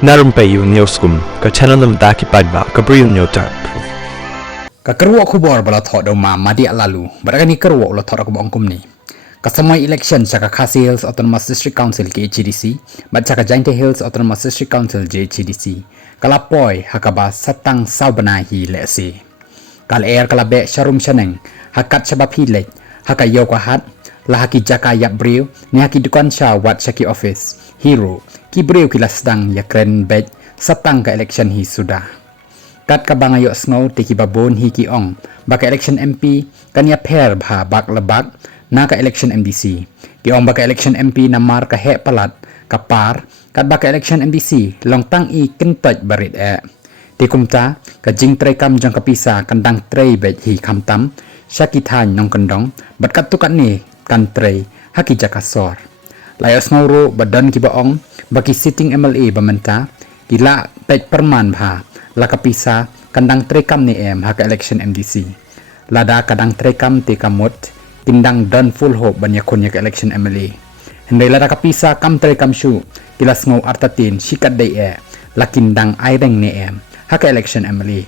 Narumpayu Neoskum, ka channel daki pagba, ka briu nyotar. Ka keruak kubor bala thok do ma madi lalu baragani keruak lo thok ko bangkum ni ka samai election chaka Khasi Hills Autonomous District Council ke HDC bat chaka Jainte Hills Autonomous District Council JHDC kala poi hakaba satang saubana hi lese kal air kala be sharum shaneng hakat sabab hi lek hakayo ka hat la haki jaka ya briu ni haki dukan sha wat shaki office hero ki briu kila sedang ya kren be satang ka election hi sudah kat ka bangayo snow tiki babon hi ki ong baka election MP kanya pair bha bak labak na ka election MDC ki ong baka election MP namar ka he palat ka par kat baka election MDC long tang i kentot barit ti kumta ka jing tre kam jang ka pisa kandang tre be hi kham tam shakitan nong kandong bat kat tukat ni kan tre haki jakasor layo snow ro badan ki ba ong baki sitting MLA bamenta gila pej perman bha laka pisa kandang trekam ni haka election MDC lada kadang trekam te kamot tindang don full hope banya konya ka election MLA hendai lada kapisa kam trekam shu kilas ngau artatin shikat dai lakindang aireng ni haka election MLA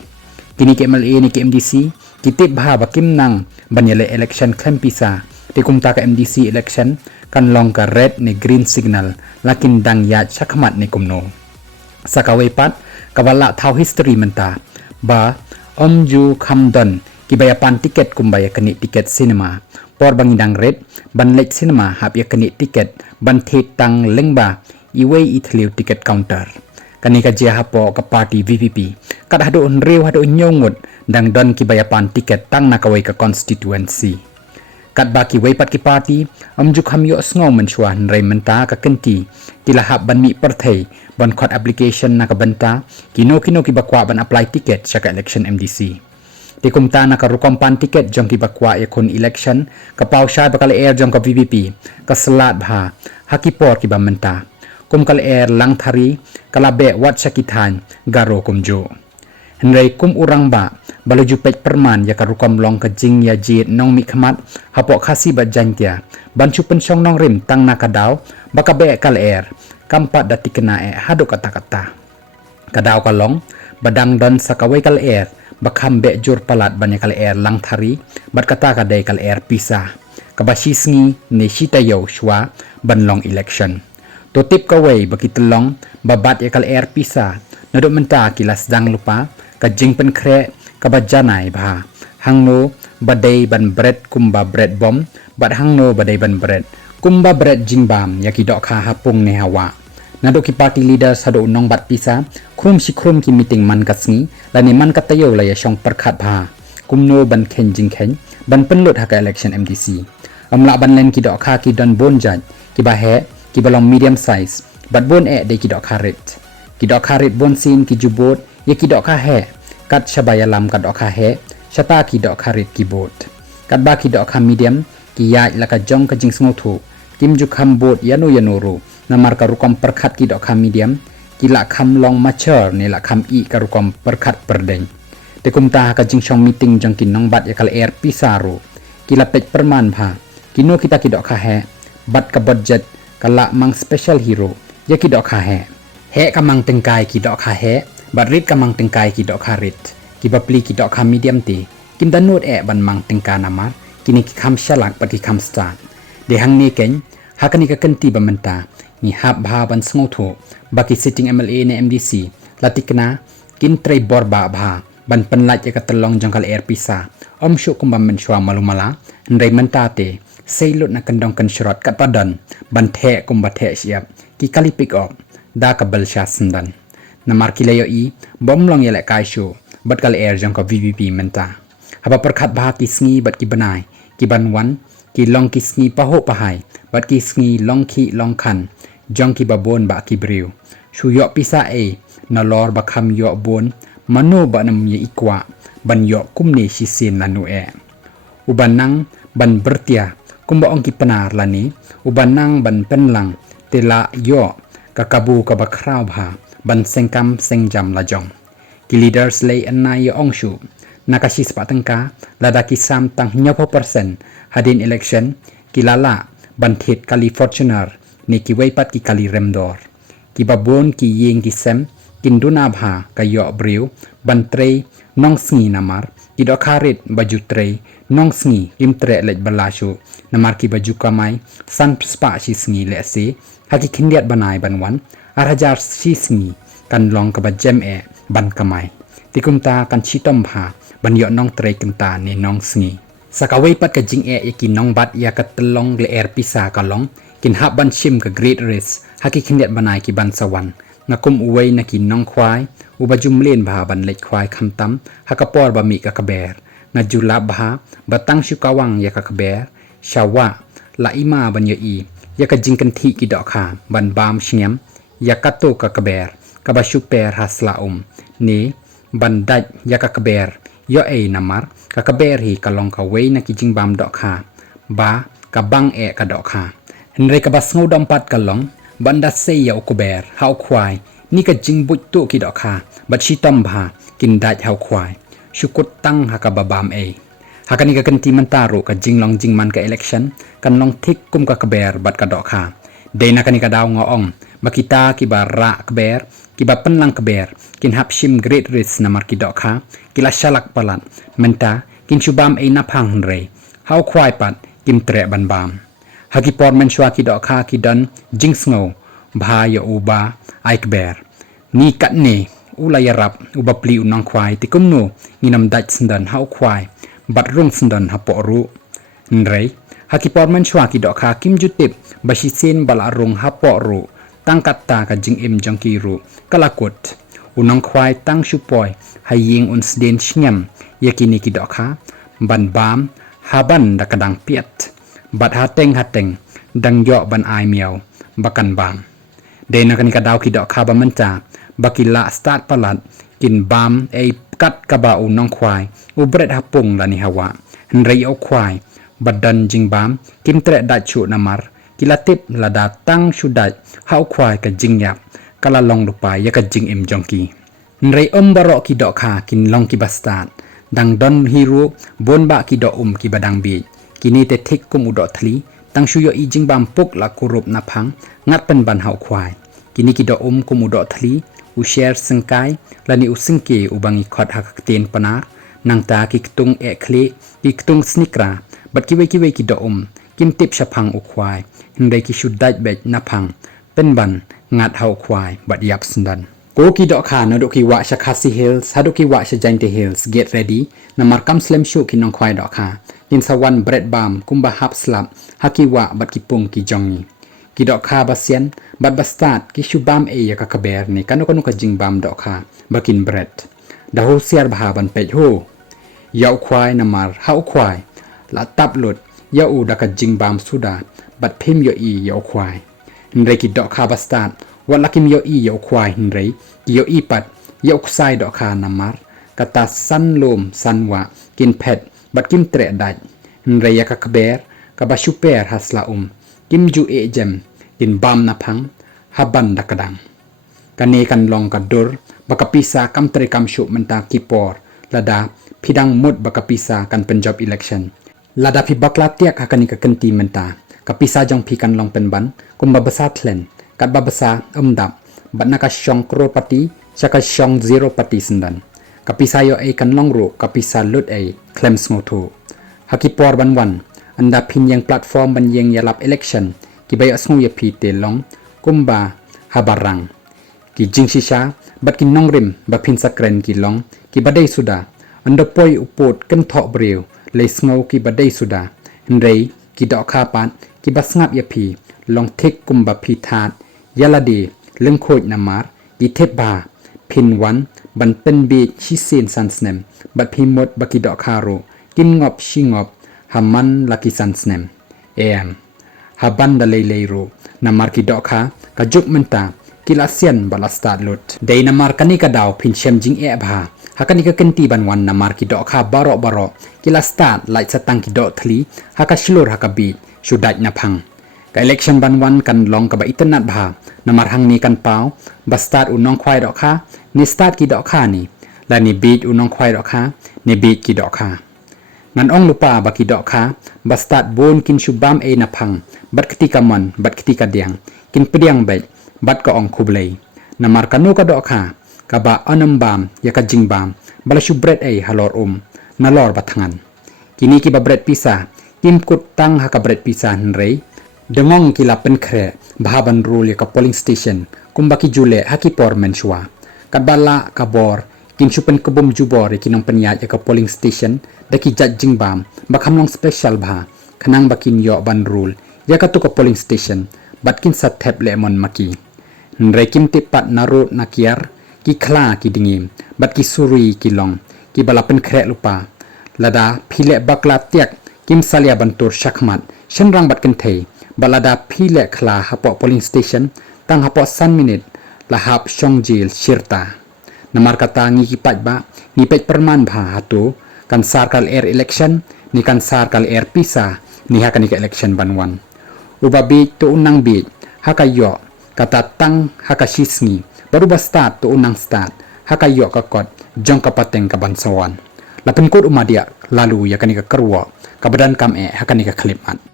kini ke MLA ni ke MDC kitip bha bakim nang banyale election klem pisa tikumta ka MDC election kan long ka red ni green signal lakindang ya chakmat ni kumno sakawai pat kabala thau history menta ba omju khamdon kibayapan tiket kumbaya keni tiket cinema por bangidang red ban lek cinema hap ya keni tiket ban tang lengba iwe ithliu tiket counter kani ka je hapo ka party VVP kad hado onrew hado nyongut dang don kibayapan tiket tang nakawai ka constituency kat baki weipat ki party omju khamyo sngo menchuan rei menta ka kenti kilahap ban mi perthei ban khot application na ka banta kino ki bakwa ban apply ticket sa ka election MDC tikumta na ka rukompan ticket jong ki bakwa yakun election ka pausha bakal air jong ka VVP ka salat bha hakipor ki bamenta kum kal air lang thari kalabe wat sakitan garo kumjo henrei kum urang ba baluju pej perman ya ka rukom long ka jing ya jit nong mi khmat hapok khasi ba jangtia ban chu pensong nong rim tang na kadaw baka be kal air kampat dati kena hado kata-kata kadaw kalong badang don sakawai kal air bakham be jur palat banya kal air lang thari bat kata kadai kal air pisa kabashi sngi ne shitayo shwa banlong election to tip kawai bakitelong babat ya kal air pisa nadok menta kilas dang lupa ka jing pen kre ka bajanai bha hangno badai ban bread kumba bread bom bat hangno badai ban bread kumba bread jingbam yaki dok kha hapung ne hawa nadok ki party leader sado nong bat pisa khrum ki meeting man kasngi lani man katayo la ya shong perkhat bha kumno ban khen jing khen ban penlut haka election MDC amla ban len ki dok kha ki don bon jaj ki ba he ki balong medium size bat bon de ki dok kha rit bon sin ki jubot ye ki dok kha he kat shabaya lam kat dok kha he shata ki dok kha rit ki bot kat ba ki dok kha medium ki ya la ka jong ka jing sngo thu kim ju kham bot yano ru namar ka rukom perkhat ki dok kha medium ki la kham long mature ne la kham i ka rukom perkhat perdeng tekum ta ka jing shong meeting jong ki nong bat ya kal air pisaru ki la pej perman bha kino kita ki dok kha he bat ka budget kala mang special hero ya ki dok kha he kamang tengkai ki dok kha he barit kamang tengkai ki dok kha rit ki bapli ki dok kha medium ti kim danut ban mang tengka namar kini ki kham shalak pat ki kham start de hang ni ken hakani ka kenti bamenta ni hab bha ban sngo tho baki sitting MLA ne MDC latikna kin tre borba bha ban penlat ya ka telong jangkal air pisa om shu kumbam men shwa malumala ndai menta te seilut na kandong kan shrat kat padan ban the kumbathe siap ki kali pick up da ka bal sha sandan namar kilayo i bom long yele kai shu bat kal air jang ka VVP menta haba perkhat bha ki sngi bat ki banai ki ban wan ki long ki sngi paho pahai bat ki sngi long ki long khan jang ki babon ba ki briu shu yo pisa na lor ba kham yo bon mano ba nam ye ikwa ban yo kumne shisin lanu ubanang ban bertia kumba ong ki panar lani ubanang ban penlang tela yo kakabu ka bakrau bha ban sengkam sengjam lajong ki leaders lay anna ye ongshu nakashi spatangka lada ki sam tang 90% hadin election kilala ban thet kali fortuner ni ki weipat ki kali remdor ki babon ki yeng ki sem kin duna bha ka yo briu ban tre nong sngi namar ki do kharit baju tre nong sngi kim tre lej balashu namar ki baju kamai san spa chi sngi le se haki khindiat banai banwan arajar chi sngi kan long ka ba jem e ban kamai tikumta kan chitom bha ban yo nong tre kumta ne nong sngi sakawai pat ka jing e yaki nong bat ya ka tlong le er pisa ka long kin hab ban shim ka great race haki khindiat banai ki ban sawan ngakum uwei na ki nong khwai u bajum len bha ban lech khwai khamtam hakapor ba mi ka kaber ngajula bha batang shukawang ya ka kaber shawa la ima ban yo i ya ka jingkan thi ki do kha ban bam shngem ya ka to ka kaber ka ba super hasla ni ban daj ya ka kaber yo e namar ka kaber hi ka long ka wei na ki jing bam do kha ba ka bang e ka do kha henre ka bas ngau dom pat ka long banda se ya okuber hau khwai ni ka jing but tu ki do kha bat shi tom bha kin daj hau khwai shukut tang ha ka babam e hakani ka kanti man taru ka jing long jing man ka election kan long thik kum ka kaber bat ka do kha de na kani ka daw ngaong bakita ki ba ra kaber ki ba penlang kaber kin hap shim great race namar ki do kha kila shalak palat menta kin shubam e na phang re hau khwai pat kim tre ban bam haki por men shwa ki do kha ki dan jing sngo bha ya uba aikber ni kat ne ulayarap uba pli unang khwai tikum no nginam dach sandan hau khwai bat rung sandan hapo ru nrei haki por men shwa ki do kha kim jutip bashi sen bala rung hapo ru tangkat ta ka jing im jongki ru kalakut unang khwai tang shupoi haying unsden shnyam yakini ki do kha ban bam haban da kadang piat bat hateng dang yo ban ai miao bakan bam de na kan ka daw ki do kha ba manta bakila start palat kin bam e kat ka ba unong khwai u bret hapung la ni hawa nrei o khwai badan jing bam kim tre da chu namar kilatip lada tang shudaj hau khwai ka jing yap kala long lupa ya ka jing im jongki nrei baro ki do kha kin long ki bastat dang don hiru bon ba ki do ki badang bi kini te thik kum udo thli tang shu yo i jing bam puk la kurup na phang ngat pen ban hau khwai kini ki do kum udo thli u share singkai lani u singke u bangi khot hak ten panar nang ta ki tung e khli ki tung snikra bat ki we ki do kim tip shaphang u khwai hindai ki shu daj bej na phang pen ban ngat hau khwai bat yap sandan ko ki do kha na do ki wa shakhasi hills hadu ki wa shajainte hills get ready na markam slam shu ki nong khwai do kha tin sawan bread bam kumba hap slap haki wa bat ki pung ki jongi ki do kha basien bat bastat ki shu bam e ya ka kaber ni kanu ka jing bam do kha bakin bread da ho siar bha ban pe ho yau khwai na mar hau khwai la tap lut ya u da ka jing bam suda bat phim yo i yau khwai nre ki do kha bastat wala kim yo i yo khwai nrei yo i pat yo ksai do kha namar kata san lom sanwa kin phet bat kim tre daj nrei ya ka kber ka ba super hasla kim ju e jem kin bam na phang haban da kadang kane kan long ka dur bakapisa kam tre kam shu menta kipor lada phidang mut bakapisa kan punjab election lada phi bakla tiak hakani ka kanti menta kapisa jong phi kan long pen ban kum babasa thlen kat babasa dap batna ka shong kro pati chaka shong zero pati sandan kapisa yo e kan long ro kapisa lut e klem sngotu hakipor ban wan anda phin yang platform ban yang yalap election ki bay asngu ye phi te long kumba habarang ki jingshisha bat ki nongrim ba phin sakren ki long ki badai suda anda poi upot kan tho brew le sngo ki badai suda nrei ki do kha pat ki basngap ye phi long thik kumba phi that yalade lengkhoj namar ki theba phin wan ban pen bi chi sen sansnem bat phi mot baki do kharo kim ngop shingop haman laki sansnem em haban da leiro namar ki do kha ka juk menta kilasian balasta lut dei namar kani ka daw phin shem jing e bha hakani ka kenti ban wan namar ki do kha baro kilasta lai satang ki do thli haka shlur haka bi shudaj na phang ka election ban wan kan long ka ba itanat bha namar hang ni kan pau ba start unong khwai do kha ni start ki do kha ni la ni beat unong khwai do kha ni beat ki do kha ngan ong lupa ba ki do kha ba start bon kin shubam e na phang bat kti ka man bat kti ka diang kin pediang be bat ka ong kublay namar kanu ka do kha ka ba anam bam ya ka jing bam bala shu bread ai halor na lor bathangan kini ki ba bread pisa kim kut tang ha ka bread pisa nrei dengong ki la pen khre bhaban rule ya ka polling station kumba ki jule ha ki por menshwa ka bala ka bor kin chupen kubum jubor kinong penya ya ka polling station da ki jat jing bam ba khamlong special bha khanang bakin yo ban rule ya ka tu ka polling station bat kin sat thep lemon maki nrei kim ti pat naru nakiar ki khla ki dingim bat ki suri ki long ki bala pen khre lupa lada phile bakla tiak kim salia bantur shakmat shenrang bat kin thei balada phile khla hapo polling station tang hapo san minute lahap shongjil shirta namar kata ngi ki pajba ni pej perman bha hatu kan sarkal air election ni kan sarkal air pisa ni hakani ka election banwan ubabi tu unang bit hakayo kata tang hakashisni baru ba start tu unang start hakayo ka kot jong kapateng ka bansawan lapun kod umadia lalu yakani ka kerwa kabadan kam hakani ka klipat